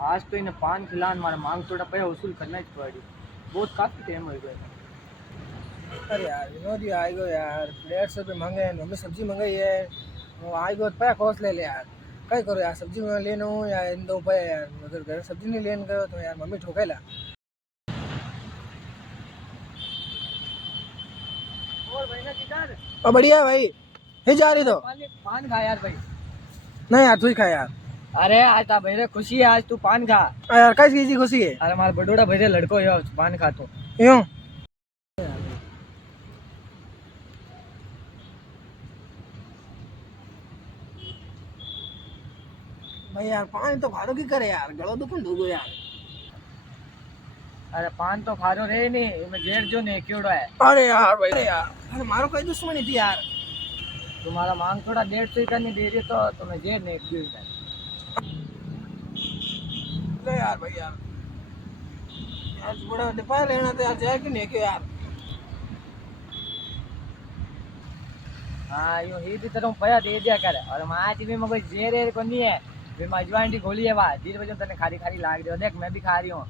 आज तो इन्हें पान खिलान मारा मांग थोड़ा पैसा वसूल करना ही पड़ी। बहुत काफी टाइम हो गया। अरे यार विनोद ही आएगो यार, 150 रुपये मांगे हैं, मम्मी सब्जी मंगाई है। वो आएगो तो पैसा खोस ले यार। क्या करो यार, सब्जी में लेना हूँ या इन दो पे यार, अगर घर सब्जी नहीं लेने गए तो यार मम्मी ठोकेला। और भाई ना किधर और बढ़िया भाई, ही जा रही तो पान पान खा यार भाई। नहीं यार, तू ही खा यार। अरे आज ता भैरे खुशी है, आज तू पान खा। यार कैसी चीज़ खुशी है? अरे हमारा बडोड़ा भैरे लड़को यो पान खा तो। यूँ भाई यार, पानी तो खारो की करे यार, गलो दुखन धोगो यार। अरे पान तो खा रो रे नहीं, इनमें जेर जो नहीं क्यों है। अरे यार भाई, अरे यार, अरे मारो कोई दुश्मनी थी यार। तुम्हारा मांग थोड़ा 150 का नहीं दे रही तो तुम्हें जेर नहीं क्यों है। अरे यार भाई यार, यार बड़ा डिब्बा लेना था यार, जाए कि नहीं क्यों यार। हाँ यूं ही भी तरह पया दे दिया कर। और आज भी मैं कोई जेर को नहीं है। मैं अजवाइन की गोली है वहाँ 3 बजे तक खारी खारी लाग रही हो, देख मैं भी खा रही हूँ।